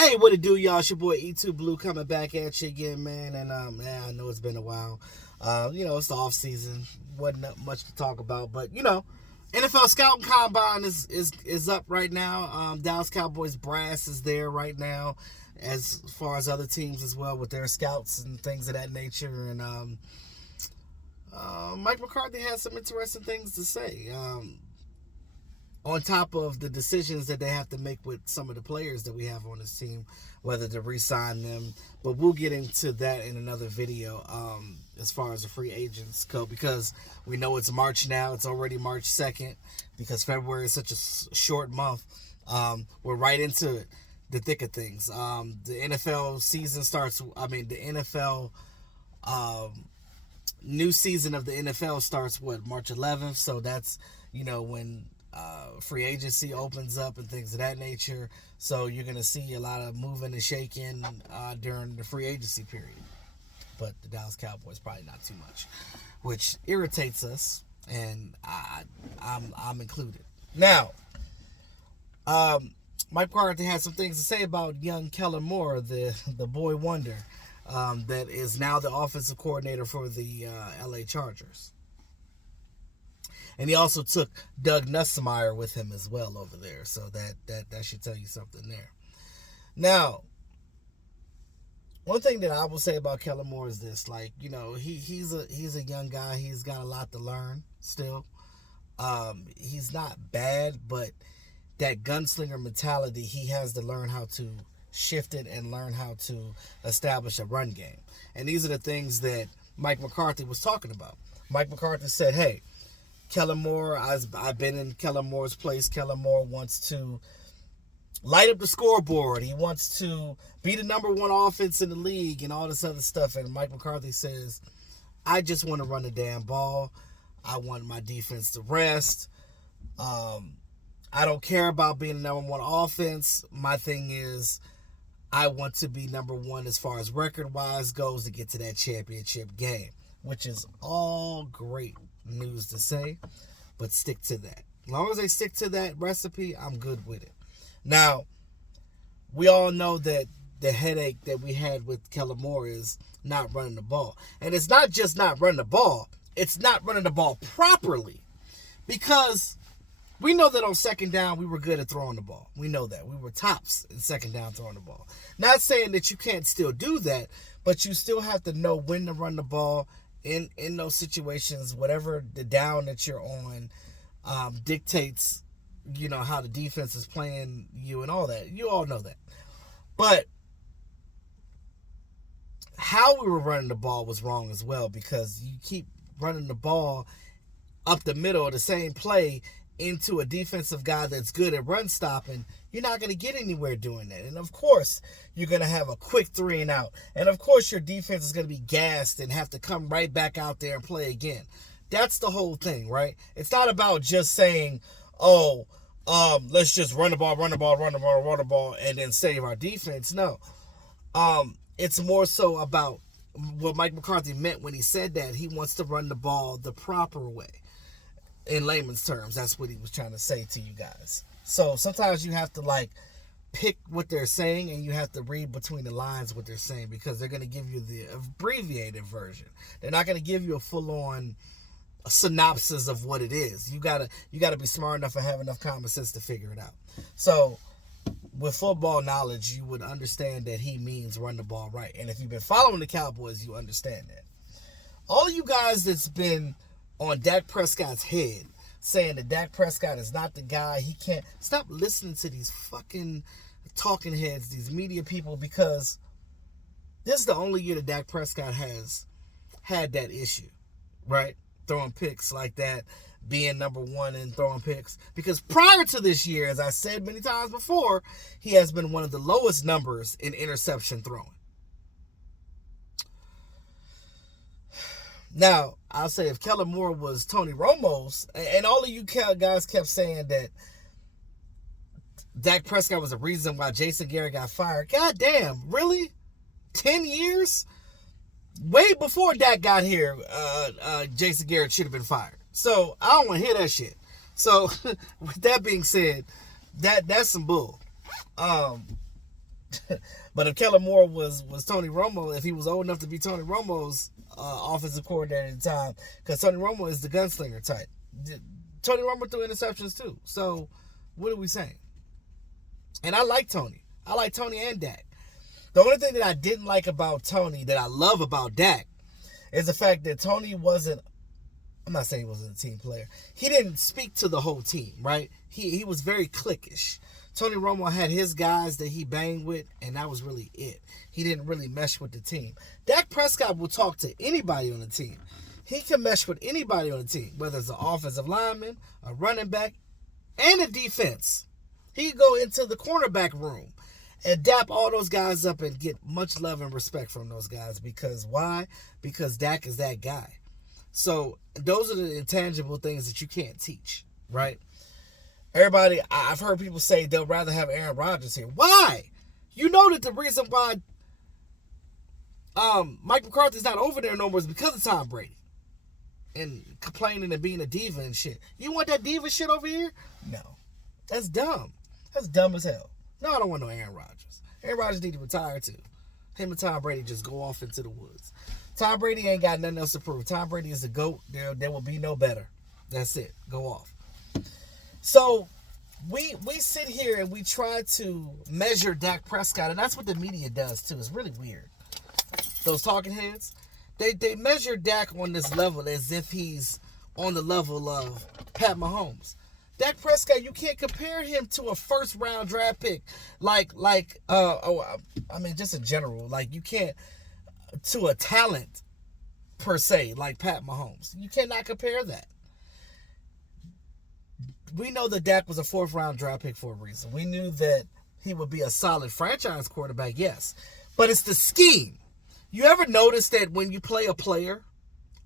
Hey, what it do, y'all? It's your boy E2 Blue coming back at you again, man. And man, I know it's been a while. It's the off season. Wasn't much to talk about, but NFL scouting combine is up right now. Dallas Cowboys brass is there right now, as far as other teams as well with their scouts and things of that nature. And Mike McCarthy has some interesting things to say. On top of the decisions that they have to make with some of the players that we have on this team, whether to re-sign them. But we'll get into that in another video as far as the free agents go, because we know it's March now. It's already March 2nd because February is such a short month. We're right into it, the thick of things. The NFL season starts, the NFL new season of the NFL starts, March 11th? So that's, when free agency opens up and things of that nature. So you're going to see a lot of moving and shaking during the free agency period. But the Dallas Cowboys probably not too much, which irritates us, and I'm included. Now, Mike McCarthy had some things to say about young Kellen Moore, the boy wonder, that is now the offensive coordinator for the LA Chargers. And he also took Doug Nussmeier with him as well over there. So that should tell you something there. Now, one thing that I will say about Kellen Moore is this: he's a young guy. He's got a lot to learn still. He's not bad, but that gunslinger mentality, he has to learn how to shift it and learn how to establish a run game. And these are the things that Mike McCarthy was talking about. Mike McCarthy said, hey, Kellen Moore, I've been in Kellen Moore's place. Kellen Moore wants to light up the scoreboard. He wants to be the number one offense in the league and all this other stuff. And Mike McCarthy says, I just want to run the damn ball. I want my defense to rest. I don't care about being the number one offense. My thing is, I want to be number one as far as record-wise goes to get to that championship game, which is all great news to say, but stick to that. As long as they stick to that recipe, I'm good with it. Now, we all know that the headache that we had with Kellen Moore is not running the ball. And it's not just not running the ball, it's not running the ball properly. Because we know that on second down, we were good at throwing the ball. We know that. We were tops in second down throwing the ball. Not saying that you can't still do that, but you still have to know when to run the ball in those situations. Whatever the down that you're on dictates, how the defense is playing you and all that. You all know that. But how we were running the ball was wrong as well, because you keep running the ball up the middle of the same play into a defensive guy that's good at run stopping. You're not going to get anywhere doing that. And of course, you're going to have a quick 3 and out. And of course, your defense is going to be gassed and have to come right back out there and play again. That's the whole thing, right? It's not about just saying, let's just run the ball, and then save our defense. No. It's more so about what Mike McCarthy meant when he said that. He wants to run the ball the proper way. In layman's terms, that's what he was trying to say to you guys. So sometimes you have to pick what they're saying, and you have to read between the lines what they're saying, because they're going to give you the abbreviated version. They're not going to give you a full-on synopsis of what it is. You gotta be smart enough and have enough common sense to figure it out. So with football knowledge, you would understand that he means run the ball right. And if you've been following the Cowboys, you understand that. All you guys that's been on Dak Prescott's head, saying that Dak Prescott is not the guy, he can't, stop listening to these fucking talking heads, these media people, because this is the only year that Dak Prescott has had that issue, right? Throwing picks like that, being number one in throwing picks. Because prior to this year, as I said many times before, he has been one of the lowest numbers in interception throwing. Now, I'll say if Kellen Moore was Tony Romo's, and all of you guys kept saying that Dak Prescott was the reason why Jason Garrett got fired. God damn, really? 10 years? Way before Dak got here, Jason Garrett should have been fired. So, I don't want to hear that shit. So, with that being said, that's some bull. But if Kellen Moore was Tony Romo, if he was old enough to be Tony Romo's offensive coordinator at the time, because Tony Romo is the gunslinger type. Tony Romo threw interceptions too. So what are we saying? And I like Tony. I like Tony and Dak. The only thing that I didn't like about Tony that I love about Dak is the fact that Tony wasn't, I'm not saying he wasn't a team player. He didn't speak to the whole team, right? He was very cliquish. Tony Romo had his guys that he banged with, and that was really it. He didn't really mesh with the team. Dak Prescott will talk to anybody on the team. He can mesh with anybody on the team, whether it's an offensive lineman, a running back, and a defense. He can go into the cornerback room and dap all those guys up and get much love and respect from those guys. Because why? Because Dak is that guy. So those are the intangible things that you can't teach, right? Everybody, I've heard people say they'll rather have Aaron Rodgers here. Why? You know that the reason why Mike McCarthy's not over there no more is because of Tom Brady. And complaining and being a diva and shit. You want that diva shit over here? No. That's dumb. That's dumb as hell. No, I don't want no Aaron Rodgers. Aaron Rodgers need to retire too. Him and Tom Brady just go off into the woods. Tom Brady ain't got nothing else to prove. Tom Brady is the GOAT. There will be no better. That's it. Go off. So we sit here and we try to measure Dak Prescott, and that's what the media does too. It's really weird. Those talking heads, they measure Dak on this level as if he's on the level of Pat Mahomes. Dak Prescott, you can't compare him to a first round draft pick just in general. Like, you can't to a talent per se like Pat Mahomes. You cannot compare that. We know that Dak was a fourth round draft pick for a reason. We knew that he would be a solid franchise quarterback, yes. But it's the scheme. You ever notice that when you play a player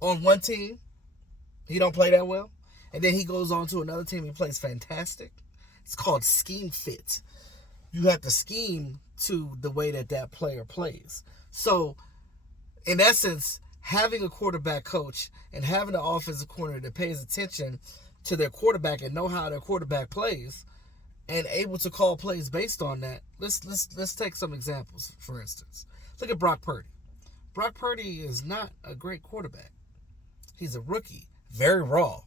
on one team, he don't play that well? And then he goes on to another team, he plays fantastic? It's called scheme fit. You have to scheme to the way that player plays. So, in essence, having a quarterback coach and having an offensive coordinator that pays attention to their quarterback and know how their quarterback plays and able to call plays based on that. Let's take some examples, for instance. Look at Brock Purdy. Brock Purdy is not a great quarterback. He's a rookie, very raw.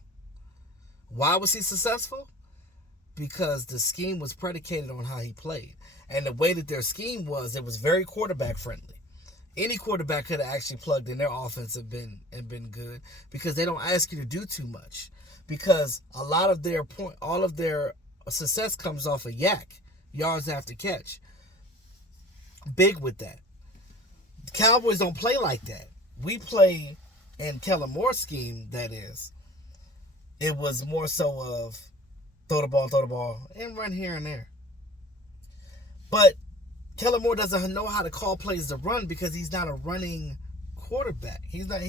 Why was he successful? Because the scheme was predicated on how he played. And the way that their scheme was, it was very quarterback friendly. Any quarterback could have actually plugged in their offense and been good, because they don't ask you to do too much. Because a lot of all of their success comes off of yak, yards after catch. Big with that. The Cowboys don't play like that. We play in Kellen Moore's scheme, that is. It was more so of throw the ball, and run here and there. But Kellen Moore doesn't know how to call plays to run because he's not a running quarterback. He's a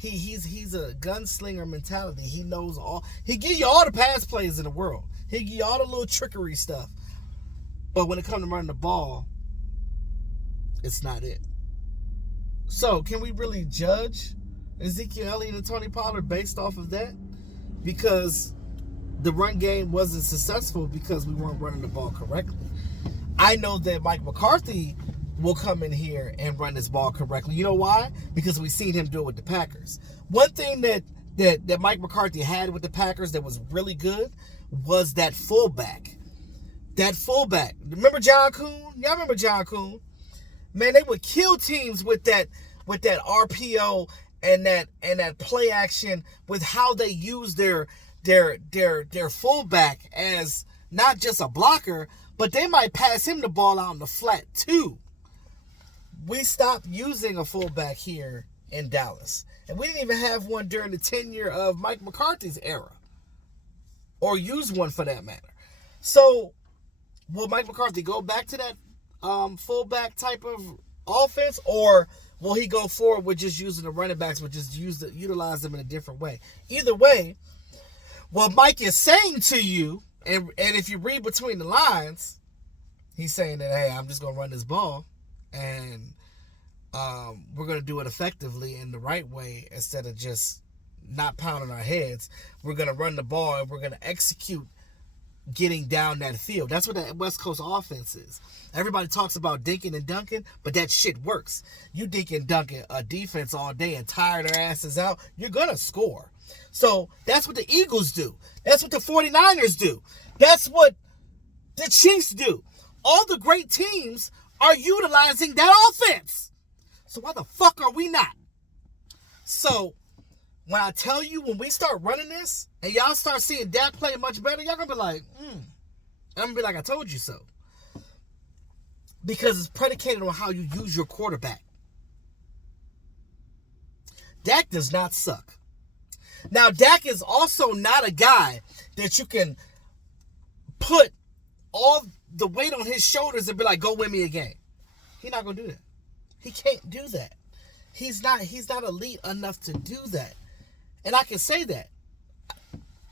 gunslinger mentality. He knows all. He give you all the pass plays in the world. He give you all the little trickery stuff. But when it comes to running the ball, it's not it. So can we really judge Ezekiel Elliott and Tony Pollard based off of that? Because the run game wasn't successful because we weren't running the ball correctly. I know that Mike McCarthy will come in here and run this ball correctly. You know why? Because we've seen him do it with the Packers. One thing that Mike McCarthy had with the Packers that was really good was that fullback. That fullback. Remember John Kuhn? Y'all remember John Kuhn? Man, they would kill teams with that RPO and that play action, with how they use their fullback as not just a blocker, but they might pass him the ball out in the flat too. We stopped using a fullback here in Dallas. And we didn't even have one during the tenure of Mike McCarthy's era. Or use one for that matter. So, will Mike McCarthy go back to that fullback type of offense? Or will he go forward with just using the running backs, but just utilize them in a different way? Either way, what Mike is saying to you, and if you read between the lines, he's saying that, hey, I'm just going to run this ball, and we're going to do it effectively in the right way instead of just not pounding our heads. We're going to run the ball, and we're going to execute getting down that field. That's what that West Coast offense is. Everybody talks about dinking and dunking, but that shit works. You dink and dunk a defense all day and tire their asses out, you're going to score. So that's what the Eagles do. That's what the 49ers do. That's what the Chiefs do. All the great teams are utilizing that offense. So why the fuck are we not? So when I tell you, when we start running this and y'all start seeing Dak play much better, y'all going to be like, I'm going to be like, I told you so. Because it's predicated on how you use your quarterback. Dak does not suck. Now, Dak is also not a guy that you can put all the weight on his shoulders and be like, go win me a game. He's not going to do that. He can't do that. He's not elite enough to do that. And I can say that.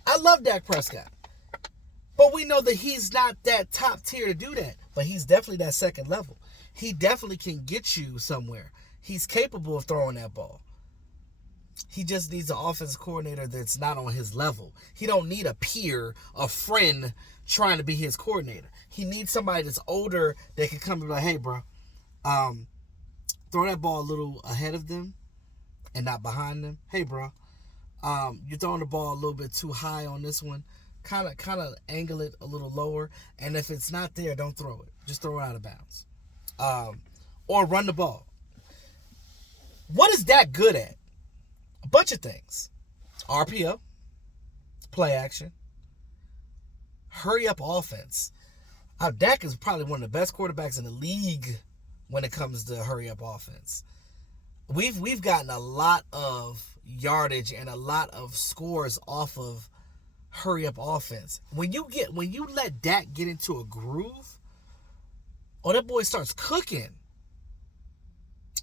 I love Dak Prescott. But we know that he's not that top tier to do that. But he's definitely that second level. He definitely can get you somewhere. He's capable of throwing that ball. He just needs an offensive coordinator that's not on his level. He don't need a peer, a friend trying to be his coordinator. He needs somebody that's older that can come and be like, hey, bro, throw that ball a little ahead of them and not behind them. Hey, bro, you're throwing the ball a little bit too high on this one. Kind of angle it a little lower. And if it's not there, don't throw it. Just throw it out of bounds. Or run the ball. What is that good at? A bunch of things. RPO, play action, hurry up offense. Dak is probably one of the best quarterbacks in the league when it comes to hurry up offense. We've gotten a lot of yardage and a lot of scores off of hurry up offense. When you let Dak get into a groove, that boy starts cooking.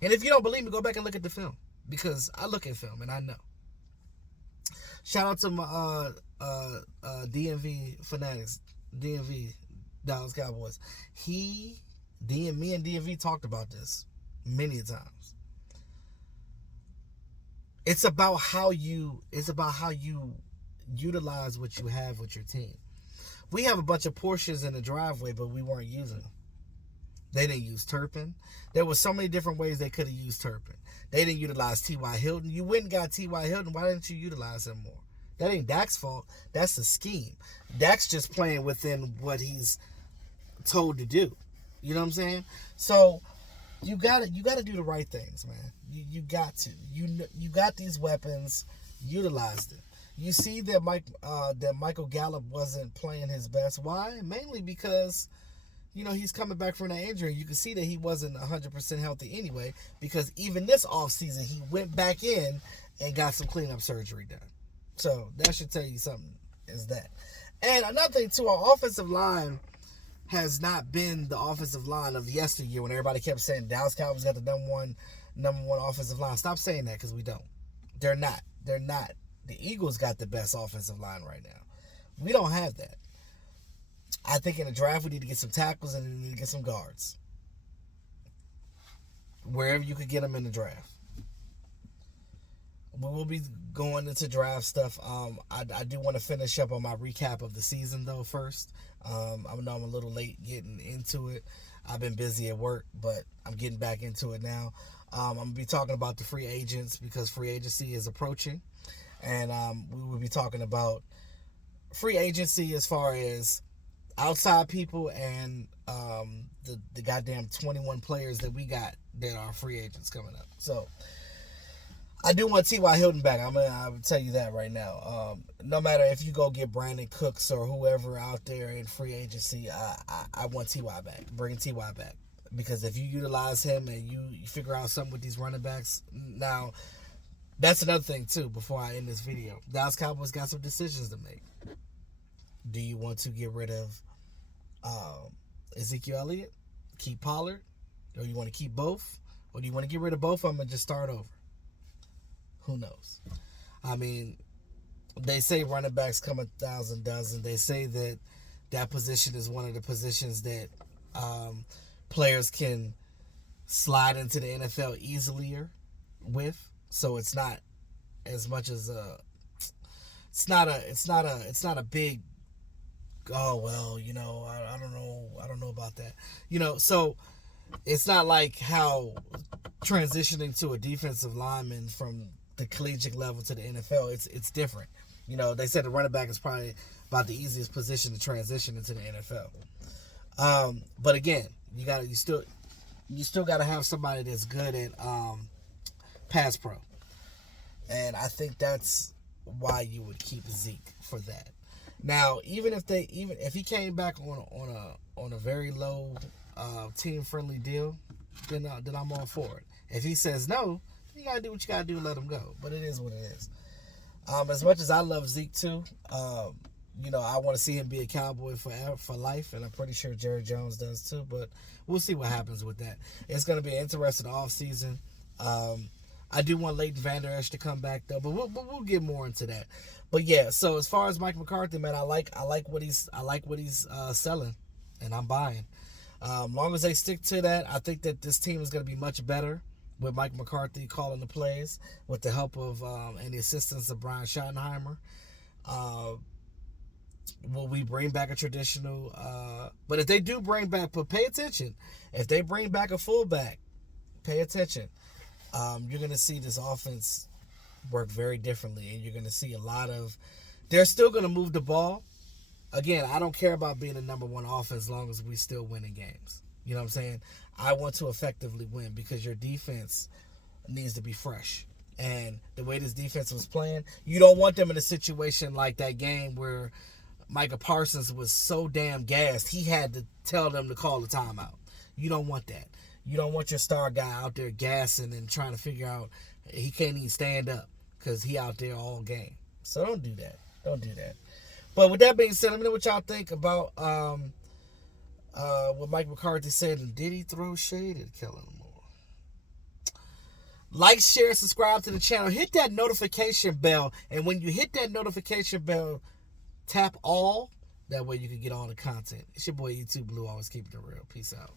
And if you don't believe me, go back and look at the film. Because I look at film and I know. Shout out to my DMV fanatics, DMV Dallas Cowboys. Me and DMV talked about this many times. It's about how you utilize what you have with your team. We have a bunch of Porsches in the driveway, but we weren't using them. They didn't use Turpin. There was so many different ways they could have used Turpin. They didn't utilize T.Y. Hilton. You went and got T.Y. Hilton. Why didn't you utilize him more? That ain't Dak's fault. That's the scheme. Dak's just playing within what he's told to do. You know what I'm saying? So you gotta do the right things, man. You got to. You got these weapons. Utilize them. You see that Michael Gallup wasn't playing his best. Why? Mainly because he's coming back from that injury. You can see that he wasn't 100% healthy anyway, because even this offseason, he went back in and got some cleanup surgery done. So that should tell you something, is that. And another thing, too, our offensive line has not been the offensive line of yesteryear when everybody kept saying Dallas Cowboys got the number one offensive line. Stop saying that, because we don't. They're not. The Eagles got the best offensive line right now. We don't have that. I think in the draft we need to get some tackles and we need to get some guards. Wherever you could get them in the draft. We will be going into draft stuff. I do want to finish up on my recap of the season though first. I know I'm a little late getting into it. I've been busy at work, but I'm getting back into it now. I'm going to be talking about the free agents because free agency is approaching. And we will be talking about free agency as far as outside people and the goddamn 21 players that we got that are free agents coming up. So I do want T.Y. Hilton back. I'll tell you that right now. No matter if you go get Brandon Cooks or whoever out there in free agency, I want T.Y. back. Bring T.Y. back. Because if you utilize him and you figure out something with these running backs, now that's another thing too. Before I end this video, Dallas Cowboys got some decisions to make. Do you want to get rid of Ezekiel Elliott, keep Pollard, or you want to keep both, or do you want to get rid of both of them and just start over? Who knows? I mean, they say running backs come a thousand dozen. They say that position is one of the positions that players can slide into the NFL easier with. So it's not as much as it's not a big oh well, I don't know about that. So it's not like how transitioning to a defensive lineman from the collegiate level to the NFL, it's different. They said the running back is probably about the easiest position to transition into the NFL. But again, you still got to have somebody that's good at pass pro, and I think that's why you would keep Zeke for that. Now, even if he came back on a very low team friendly deal, then I'm all for it. If he says no, you gotta do what you gotta do and let him go. But it is what it is. As much as I love Zeke too, I want to see him be a Cowboy for life, and I'm pretty sure Jerry Jones does too. But we'll see what happens with that. It's going to be an interesting offseason. I do want Leighton Vander Esch to come back though, but we'll get more into that. But yeah, so as far as Mike McCarthy, man, I like what he's selling, and I'm buying. Long as they stick to that, I think that this team is going to be much better with Mike McCarthy calling the plays with the help of and the assistance of Brian Schottenheimer. Will we bring back a traditional? But if they do bring back, but pay attention. If they bring back a fullback, pay attention. You're going to see this offense work very differently, and you're going to see a lot of. They're still going to move the ball. Again, I don't care about being the number one offense as long as we still winning games. You know what I'm saying? I want to effectively win because your defense needs to be fresh. And the way this defense was playing, you don't want them in a situation like that game where Micah Parsons was so damn gassed, he had to tell them to call the timeout. You don't want that. You don't want your star guy out there gassing and trying to figure out he can't even stand up because he out there all game. So don't do that. Don't do that. But with that being said, let me know what y'all think about what Mike McCarthy said, and did he throw shade at Kellen Moore? Like, share, subscribe to the channel. Hit that notification bell, and when you hit that notification bell, tap all. That way you can get all the content. It's your boy YouTube Blue, always keeping it real. Peace out.